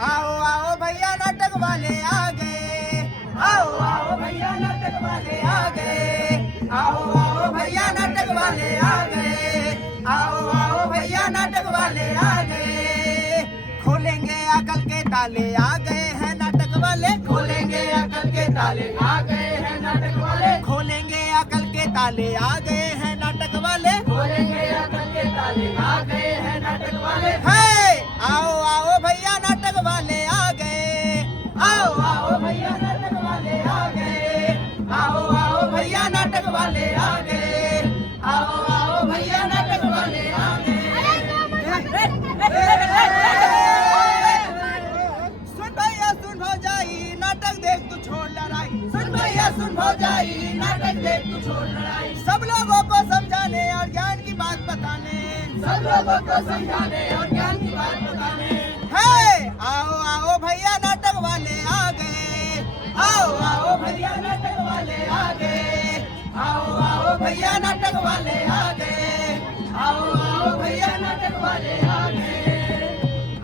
आओ आओ भैया नाटक वाले आ गए, आओ आओ भैया नाटक वाले आ गए, आओ आओ भैया नाटक वाले आ गए, आओ आओ भैया नाटक वाले आ गए। खोलेंगे अकल के ताले आ गए हैं नाटक वाले, खोलेंगे अकल के ताले आ गए हैं नाटक वाले, खोलेंगे अकल के ताले आ गए हैं नाटक वाले, खोलेंगे अकल के ताले आ गए हैं नाटक वाले। आओ आओ भैया नाटक वाले आ गए, आओ आओ भैया नाटक वाले आ गए, आओ आओ भैया नाटक वाले आ गए, आओ आओ भैया नाटक वाले आ गए। सुन भैया सुन भौजाई नाटक देख तू छोड़ लड़ाई, सुन भैया सुन भौजाई नाटक देख तू छोड़ लड़ाई। सब लोगों को समझाने और ज्ञान की बात बताने, सब लोगों को समझाने और ज्ञान की बात बताने। आओ आओ भैया नाटक वाले आ गए, आओ आओ भैया नाटक वाले आ गए, आओ आओ भैया नाटक वाले आ गए, आओ आओ भैया नाटक वाले आ गए।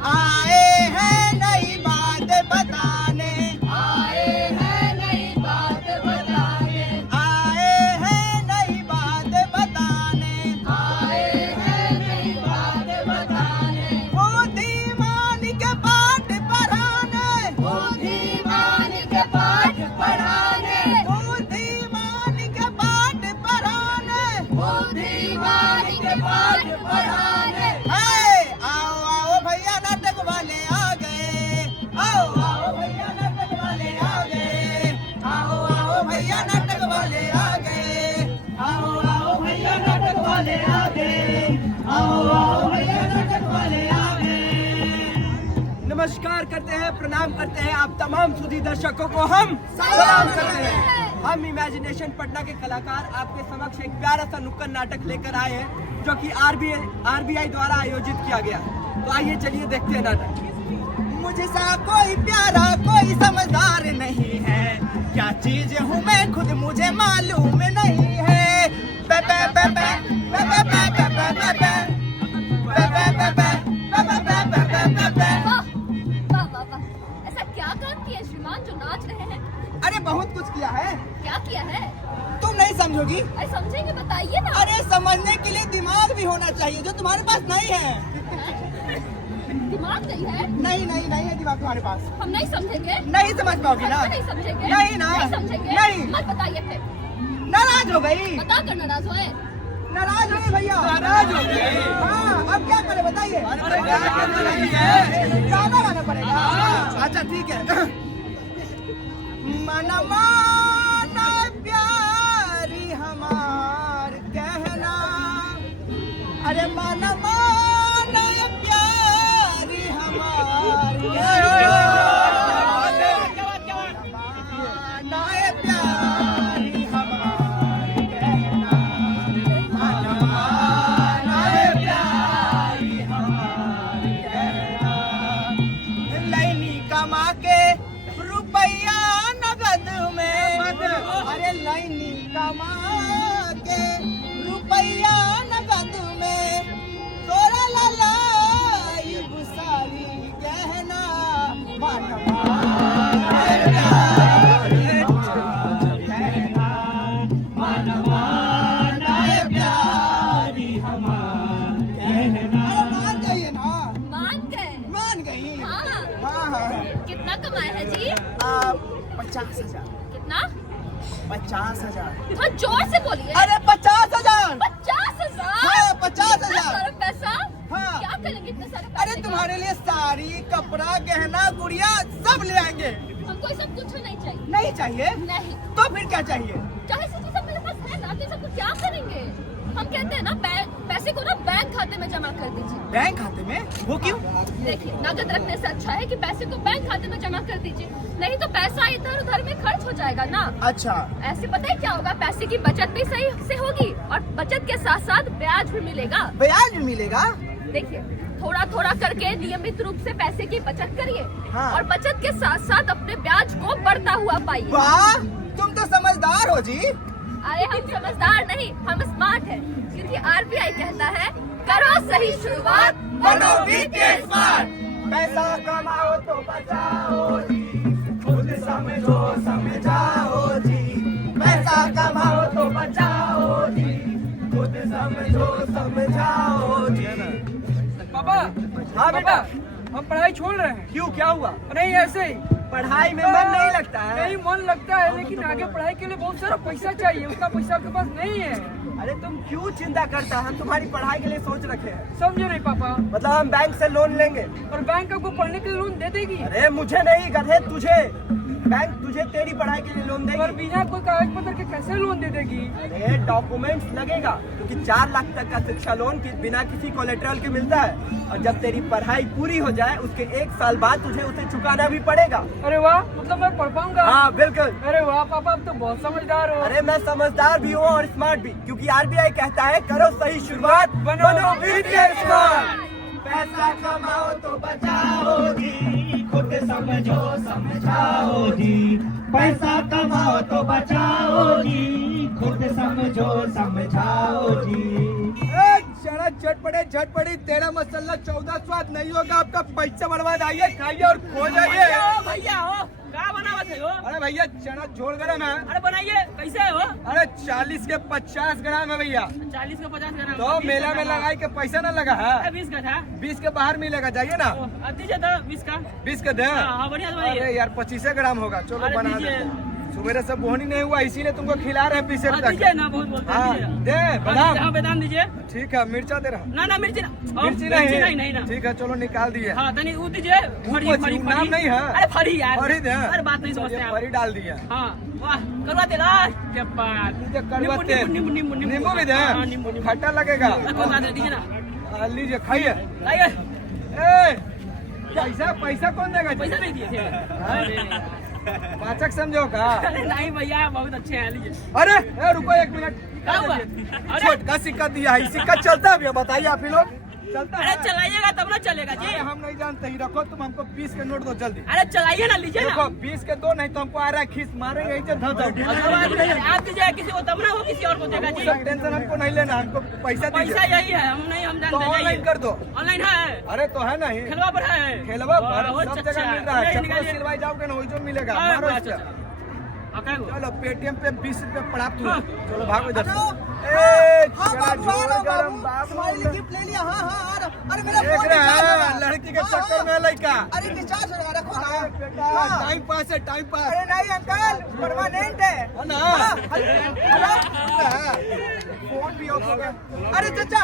आए हैं नई बात बताने, आए हैं नई बात बताने, आए हैं नई बात बताने, आए हैं नई बात बताने। बुद्धिमान के पाठ पढ़ाने, बुद्धिमान के पाठ पढ़ाने, बुद्धिमान के पाठ पढ़ाने, बुद्धिमान के पाठ पढ़ाने। आओ आओ भैया नाटक वाले आ गए, आओ आओ भैया नाटक वाले आ गए, आओ आओ भैया नाटक वाले आ गए, आओ आओ भैया नाटक वाले आ गए, आओ आओ भैया नाटक वाले आ गए। नमस्कार करते हैं, प्रणाम करते हैं आप तमाम सुधी दर्शकों को हम सलाम करते हैं। हम इमेजिनेशन पटना के कलाकार आपके समक्ष एक प्यारा सा नुक्कड़ नाटक लेकर आए हैं जो कि आरबीआई द्वारा आयोजित किया गया। तो आइए चलिए देखते हैं नाटक। मुझे सा कोई प्यारा कोई समझदार नहीं है, क्या चीज हूँ मैं खुद मुझे मालूम नहीं है। पे पे पे पे पे पे पे पे पे पे पे पे पे पे पे। वाह वाह वाह, ऐसा क्या काम किया श्रीमान जो नाच रहे हैं? अरे बहुत कुछ किया है, क्या किया है? तुम नहीं समझोगी। अरे समझेंगे, बताइए ना। अरे समझने के लिए दिमाग भी होना चाहिए जो तुम्हारे पास नहीं है। दिमाग नहीं है? नहीं नहीं नहीं है दिमाग तुम्हारे पास। हम नहीं समझेंगे। नहीं समझ पाओगी ना। नहीं समझेंगे। नहीं ना। नहीं समझेंगे। नहीं। मत बताइए फिर। नाराज हो गई। बता कर नाराज होए। नाराज हो गई भैया। नाराज हो गई। हाँ अब क्या करें बताइए। गाना गाना पड़ेगा। अच्छा ठीक है। मन माना प्यारी हमार कहना, अरे मन माना प्यारी हमार कहना, माना प्यारी हमार कहना, मन माना प्यारी हमार कहना। लैनी कमा के रुपया नगद में, अरे लाइनी कमा के रुपया नगद में, तोरा ललाई गुसारी गहना, मनवा प्यारी हमार कहना, मनवा प्यारी हमार कहना। मान गई ना? मान गए? मान गई। हाँ। हाँ हाँ। कितना कमाए हैं जी? 50,000। कितना? 50,000। थोड़ा जोर से बोलिए। अरे 50,000। 50,000? हाँ 50,000। इतना सारा पैसा? हाँ। क्या करेंगे इतने सारे पैसे अरे का? तुम्हारे लिए साड़ी कपड़ा गहना गुड़िया सब ले आएंगे। हमको ये सब कुछ नहीं चाहिए। नहीं चाहिए नहीं। तो फिर क्या चाहिए? चाहे से सब मेरे पास है ना, तो ये सब क्या करेंगे? हम कहते हैं ना पैसे को ना बैंक खाते में जमा कर दीजिए। बैंक खाते में? वो क्यों? देखिए नगद रखने से अच्छा है कि पैसे को बैंक खाते में जमा कर दीजिए, नहीं तो पैसा इधर उधर में खर्च हो जाएगा ना। अच्छा। ऐसे पता है क्या होगा, पैसे की बचत भी सही से होगी और बचत के साथ साथ ब्याज भी मिलेगा। ब्याज भी मिलेगा? देखिए थोड़ा थोड़ा करके नियमित रूप से पैसे की बचत करिए। हाँ। और बचत के साथ साथ अपने ब्याज को बढ़ता हुआ पाइए। वाह तुम तो समझदार हो जी। अरे हम समझदार नहीं, हम स्मार्ट हैं, क्योंकि आरबीआई कहता है करो सही शुरुआत बनो वित्तीय स्मार्ट। पैसा कमाओ तो हाँ बेटा, हम पढ़ाई छोड़ रहे हैं। क्यों, क्या हुआ? नहीं ऐसे ही पढ़ाई में मन नहीं लगता है? नहीं मन लगता है, लेकिन आगे पढ़ाई के लिए बहुत सारा पैसा चाहिए, उसका पैसा आपके पास नहीं है। अरे तुम क्यों चिंता करता है, हम तुम्हारी पढ़ाई के लिए सोच रखे हैं। समझे नहीं पापा? मतलब हम बैंक से लोन लेंगे। और बैंक आपको पढ़ने के लिए लोन दे देगी? अरे मुझे नहीं गधे, तुझे। बैंक तुझे तेरी पढ़ाई के लिए लोन और देगी। बिना कोई कागज पत्र के कैसे लोन दे देगी? अरे डॉक्यूमेंट्स लगेगा, क्योंकि 4 लाख तक का शिक्षा लोन बिना किसी कोलेटरल के मिलता है। और जब तेरी पढ़ाई पूरी हो जाए उसके 1 साल बाद तुझे उसे चुकाना भी पड़ेगा। अरे वाह, मतलब मैं पढ़ पाऊंगा? हाँ बिल्कुल। अरे वाह पापा, आप तो बहुत समझदार हो। अरे मैं समझदार भी हूँ और स्मार्ट भी, क्योंकि RBI कहता है करो सही शुरुआत, बनो वित्तीय स्मार्ट। पैसा कमाओ तो बचाओगी, खुद समझो समझाओगी। पैसा कमाओ तो बचाओगी, खुद समझो समझाओगी। चढ़ा झटपटे तेरा मसाला 14 स्वाद नहीं होगा, आपका पैसा बर्बाद। आइए खाइए और खो जाइए। भैया हो क्या बनावत है हो? अरे भैया चना झोल गरम है। अरे बनाइए, कैसे है हो? अरे 40 के 50 ग्राम है भैया। 40 का 50 ग्राम। तो मेला में लगाई के पैसा ना लगा है। 20 का था। 20 के बाहर मिलेगा, जाइए ना। दीजिए तो 20 का। 20 का दे। हाँ बढ़िया से बनाइए। अरे यार 25 ग्राम होगा, चलो अरे बना दीजिए। दे। सुबह से बोहनी नहीं हुआ, इसीलिए तुमको खिला रहे हैं 20 हाँ, दीजिए ना, बहुत बोलते हैं, हाँ दीजिए। दे बादाम। हाँ बेदाम दीजिए। ठीक है, मिर्चा दे रहा। ना मिर्ची ना। मिर्ची नहीं ना। ठीक है, चलो निकाल दिए। हाँ तनी वो दीजिए। फरी नाम नहीं है। अरे फरी यार। फरी दे। अरे बात नहीं समझते आप। फरी डाल दिया। हाँ वाह, कड़वा तेल। क्या बात। कड़वा तेल, नींबू भी दे। हाँ, नींबू। खट्टा लगेगा। कोई बात नहीं, दीजिए ना। लीजिए खाइए। लाइए। पैसा कौन देगा? पैसा नहीं दिए थे। पाचक समझो का? अरे नहीं भैया, बहुत अच्छे हैं, लीजिए। अरे रुको 1 मिनट। क्या हुआ? अरे छोट का सिक्का दिया है, सिक्का चलता है भैया, बताइए आप ही लोग चलता अरे है? चलाइएगा तब ना चलेगा जी। अरे हम नहीं जानते ही, रखो तुम हमको 20 के नोट दो जल्दी। अरे चलाइए ना, लीजिए देखो ना। 20 के दो, नहीं तो हमको आ रहा है खींच मारेंगे यही से धर अगर बात नहीं है, आप दीजिए किसी को तब ना, वो किसी और को देगा जी। सब टेंशन हमको नहीं लेना, हमको पैसा पैसा दीजिए। यही है, हम तो जानते ऑनलाइन कर दो। ऑनलाइन है। अरे तो है नहीं, खेलवा पर है। खेलवा पर बहुत सब अच्छा जगह मिल रहा है। है। चप्पल निकालिए। सिलवाई जाओगे ना, वही जो मिलेगा। हाँ, मारो अच्छा, इसका। हाँ, क्या हुआ? चलो पेटीएम पे 20 रुपए पड़ा तू। चलो भागो इधर से। हाँ चना बाबू, झोल हाँ गरम बाबू, बाबू। तुम्हारे लिए गिफ्ट ले लिया। हाँ हाँ अरे मेरा देख फोन रहे रिचार्ज हो हैं गया। लड़की के हाँ, चक्कर में लड़का। अरे रिचार्ज हो गया, रखो अरे ना। बेटा, हाँ। टाइम पास है, टाइम पास। अरे नहीं अंकल, परमानेंट है। है ना? हाँ, हेलो। फोन भी ऑफ हो गया। अरे चाचा,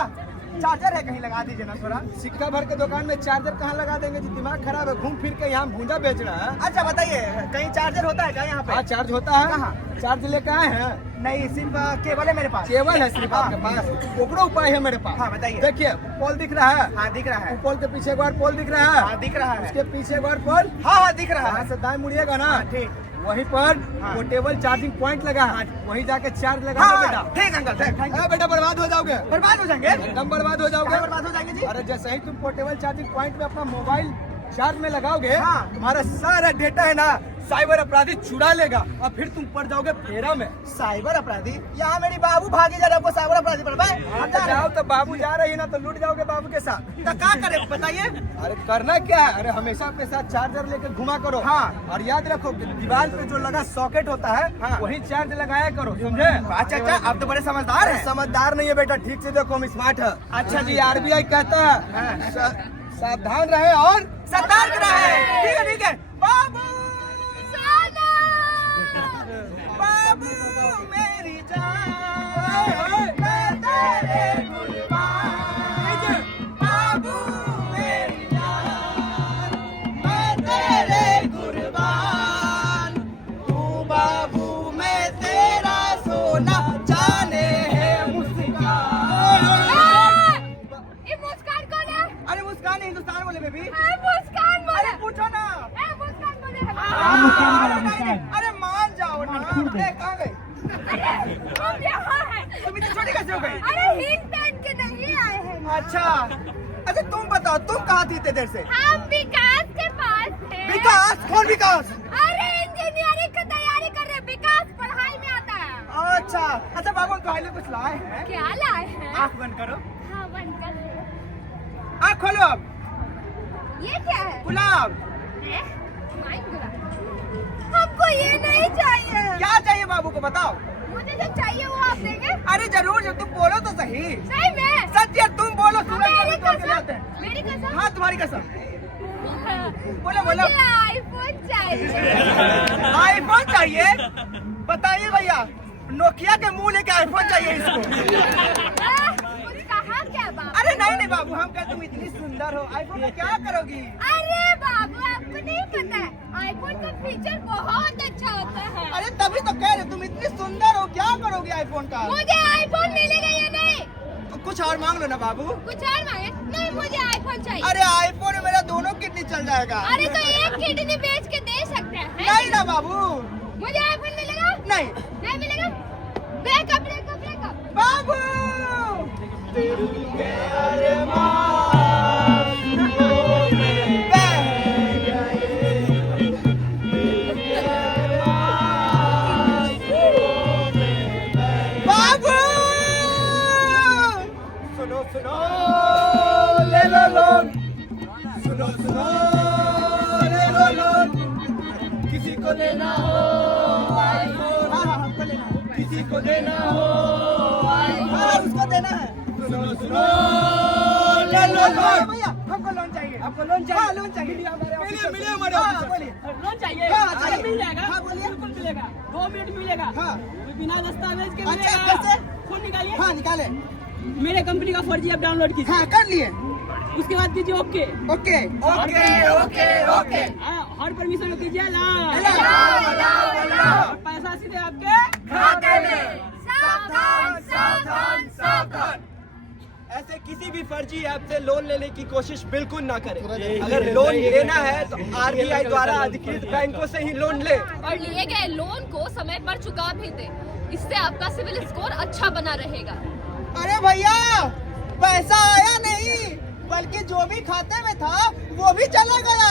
चार्जर है, कहीं लगा दीजिए ना थोड़ा। सिक्का भर के दुकान में चार्जर कहाँ लगा देंगे जी? दिमाग खराब है, घूम फिर के यहाँ भूंजा बेच रहा है। अच्छा बताइए, कहीं चार्जर होता है क्या यहाँ पे? हाँ चार्ज होता है। कहाँ? चार्ज लेके आए हैं? नहीं, सिर्फ केबल है मेरे पास। केबल है सिर्फ आपके पास? ओकरो उपाय है मेरे पास। हाँ, बताइए। देखिए पोल दिख रहा है। हाँ दिख रहा है। पोल के पीछे एक और पोल दिख रहा है। हाँ दिख रहा है। उसके पीछे एक और पोल। हाँ हाँ दिख रहा यहाँ है। से दाएं मुड़िएगा ना, हाँ, ठीक। वहीं पर हाँ। पोर्टेबल चार्जिंग पॉइंट लगा है, वहीं जाके चार्ज लगा हाँ बेटा। ठीक अंकल, थैंक यू। बेटा बर्बाद हो जाओगे, बर्बाद हो जाएंगे? एकदम बर्बाद हो जाओगे। क्या बर्बाद हो जाएंगे जी? अरे जैसे ही तुम पोर्टेबल चार्जिंग पॉइंट में अपना मोबाइल चार्ज में लगाओगे, हाँ। तुम्हारा सारा डेटा है ना साइबर अपराधी चुरा लेगा और फिर तुम पड़ जाओगे फेरा में। साइबर अपराधी? यहाँ मेरी बाबू भागी जा रहा है, आपको साइबर अपराधी पर भाई। हाँ, तो जाओ तो बाबू जा रही है ना, तो लूट जाओगे बाबू के साथ। तो क्या करे बताइए? अरे करना क्या है? अरे हमेशा अपने साथ चार्जर लेकर घुमा करो। हाँ। और याद रखो कि दीवार पे जो लगा सॉकेट होता है, हाँ। वही चार्ज लगाया करो, समझे? अच्छा अच्छा, आप तो बड़े समझदार हैं। समझदार नहीं है बेटा, ठीक से देखो, हम स्मार्ट है। अच्छा जी, RBI कहता है सावधान रहे और सतर्क रहे। ठीक है बाबू। बाबू मेरी जान, मैं तेरे कुर्बान। बाबू मेरी जान, मैं तेरे कुर्बान। तू बाबू मैं तेरा सोना, जाने है मुस्कान। ये मुस्कान कौन है? अरे मुस्कान हिंदुस्तान बोले बेबी। मुस्कान बोले। अरे पूछो ना। मुस्कान बोले है। अरे मान जाओ ना। अरे कहाँ गई? हम यहाँ हैं। तुम इतनी छोटी कैसे हो गई? अरे हील पहन के नहीं आए हैं। अच्छा अच्छा, तुम बताओ तुम कहाँ थी इतने देर से? हम विकास के पास थे। विकास? कौन विकास? अरे इंजीनियरिंग की तैयारी कर रहे। विकास पढ़ाई में आता है। अच्छा अच्छा बाबू, तुम्हारे लिए कुछ लाए हैं। क्या लाए हैं? आँख बंद करो। हाँ बंद कर। आँख खोलो अब। ये क्या है? गुलाब। हमको ये नहीं चाहिए। क्या चाहिए बाबू को बताओ। मुझे आपने जो चाहिए वो आप देंगे? अरे जरूर, जब तुम बोलो तो सही। सही में? सच यार, तुम बोलो। मेरी कसम, मेरी कसम। हाँ तुम्हारी कसम। बोलो बोलो। मुझे आईफोन चाहिए। आईफोन चाहिए? बताइए भैया, नोकिया के मुंह लेके आईफोन चाहिए इसको? कुछ कहा क्या बाबू? अरे नहीं नहीं बाबू, हम कहते तुम इतनी सुंदर हो, आईफोन में क्या करोगी? अरे बाबू आपको नहीं पता है, आईफोन का फीचर बहुत अच्छा होता है। अरे तभी तो कह रहे, तुम इतनी सुंदर हो, क्या करोगी आईफोन का? मुझे आईफोन मिलेगा या नहीं? तो कुछ और मांग लो ना बाबू। कुछ और मांगे? नहीं, मुझे आईफोन चाहिए। अरे आईफोन में मेरा दोनों किडनी चल जाएगा। अरे तो एक किडनी बेच के दे सकते हैं। नहीं ना बाबू। मुझे आईफोन मिलेगा? नहीं। नहीं मिलेगा? Breakup breakup breakup. बाबू बाबू सुनो सुनो ले लो लोन, सुनो सुनो ले लो लोन, किसी को लेना हो आईफोन, हमको लेना है, किसी को देना हो आईफोन, उसको देना है, सुनो सुनो ले लो लोन। भैया हमको लोन चाहिए। आपको लोन चाहिए? हाँ लोन चाहिए। मिलिए हमारे ऑफिस। बोलिए। लोन चाहिए? हाँ, अरे चाहिए। मिल जाएगा। हाँ, बोलिए। बिल्कुल मिलेगा, 2 मिनट में मिलेगा। हाँ। बिना दस्तावेज के अच्छा, मिलेगा। कैसे? फोन निकालिए। हाँ निकाले। मेरे कंपनी का 4G ऐप डाउनलोड कीजिए। हाँ कर लिए। उसके बाद कीजिए okay. Okay okay okay okay. हर परमिशन को कीजिए ला। और पैसा सीधे आपके खाते में। सावधान सावधान सावधान। ऐसे किसी भी फर्जी ऐप से लोन लेने की कोशिश बिल्कुल ना करें। अगर लोन लेना है तो RBI द्वारा अधिकृत बैंकों से ही लोन ले और लिए गए लोन को समय पर चुका भी दे। इससे आपका सिविल स्कोर अच्छा बना रहेगा। अरे भैया पैसा आया नहीं, बल्कि जो भी खाते में था वो भी चला गया।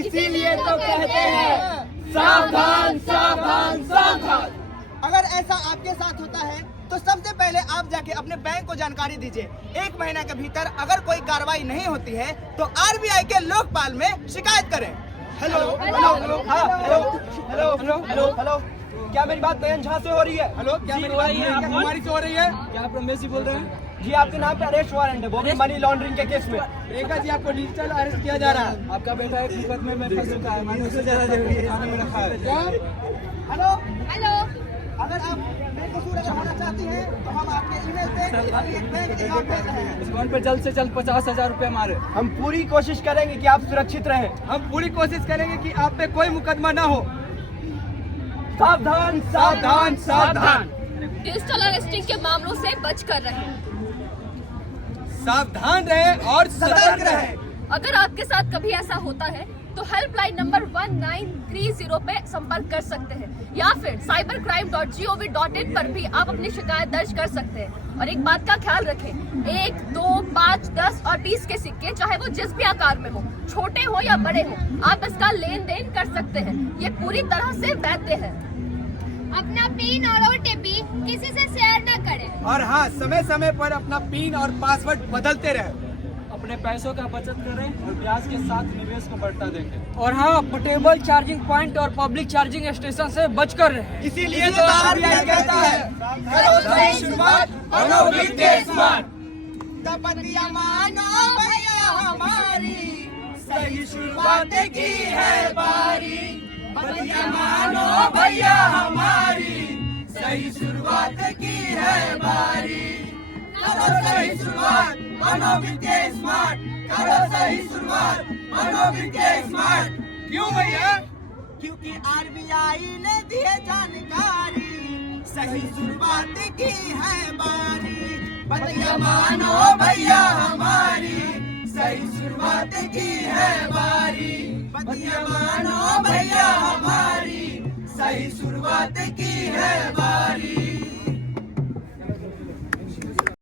इसीलिए तो कहते हैं सावधान सावधान सावधान। अगर ऐसा आपके साथ होता है तो सबसे पहले आप जाके अपने बैंक को जानकारी दीजिए। 1 महीना के भीतर अगर कोई कार्रवाई नहीं होती है तो RBI के लोकपाल में शिकायत करें। हेलो हेलो हेलो हाँ hello hello hello hello hello, क्या मेरी बात नयन झा से हो रही है? हेलो क्या मेरी बात हमारी से हो रही है? क्या आप रमेश जी बोल रहे हैं? जी आपके नाम पे अरेस्ट वारंट है, वो भी मनी लॉन्ड्रिंग के केस में। रेखा जी आपको डिजिटल अरेस्ट किया जा रहा है। आपका बेटा एक मुकदमे में फंस चुका है, मैंने उसे ज्यादा जरूरी थाने में रखा है। Hello hello. अगर आप बेकसूर अगर होना चाहती हैं तो हम आपके ईमेल पे एक बैंक अकाउंट भेज रहे हैं। इस अकाउंट पर जल्द से जल्द 50,000 रुपए मारे। हम पूरी कोशिश करेंगे कि आप सुरक्षित रहें। हम पूरी कोशिश करेंगे कि आप पे कोई मुकदमा न हो। सावधान सावधान सावधान। डिजिटल अरेस्टिंग के मामलों से बचकर रहें। सावधान रहें और सतर्क रहें। अगर आपके साथ कभी ऐसा होता है तो हेल्पलाइन नंबर 1930 पे संपर्क कर सकते हैं या फिर cybercrime.gov.in पर भी आप अपनी शिकायत दर्ज कर सकते हैं। और एक बात का ख्याल रखें, 1, 2, 5, 10 और 20 के सिक्के चाहे वो जिस भी आकार में हो, छोटे हो या बड़े हो, आप इसका लेन देन कर सकते हैं। ये पूरी तरह से वैध है। अपना पिन और OTP किसी से शेयर न करें। और हाँ, समय समय पर अपना पिन और पासवर्ड बदलते रहें। अपने पैसों का बचत करें और ब्याज के साथ निवेश को बढ़ता देखें। और हाँ, पोर्टेबल चार्जिंग पॉइंट और पब्लिक चार्जिंग स्टेशन से बचकर रहें। इसीलिए तो RBI कहता है करो सही शुरुआत, बनो वित्तीय स्मार्ट। तपतिया मानो भैया हमारी, सही शुरुआत की है बारी। बतिया मानो भैया हमारी, सही शुरुआत की है बारी। करो सही शुरुआत, बनो वित्तीय स्मार्ट। करो सही शुरुआत, बनो वित्तीय स्मार्ट। क्यों भैया? क्योंकि RBI ने दी है जानकारी, सही शुरुआत की है बारी। बतिया मानो भैया हमारी, सही शुरुआत की है बारी। बतिया मानो भैया हमारी, सही शुरुआत की है बारी।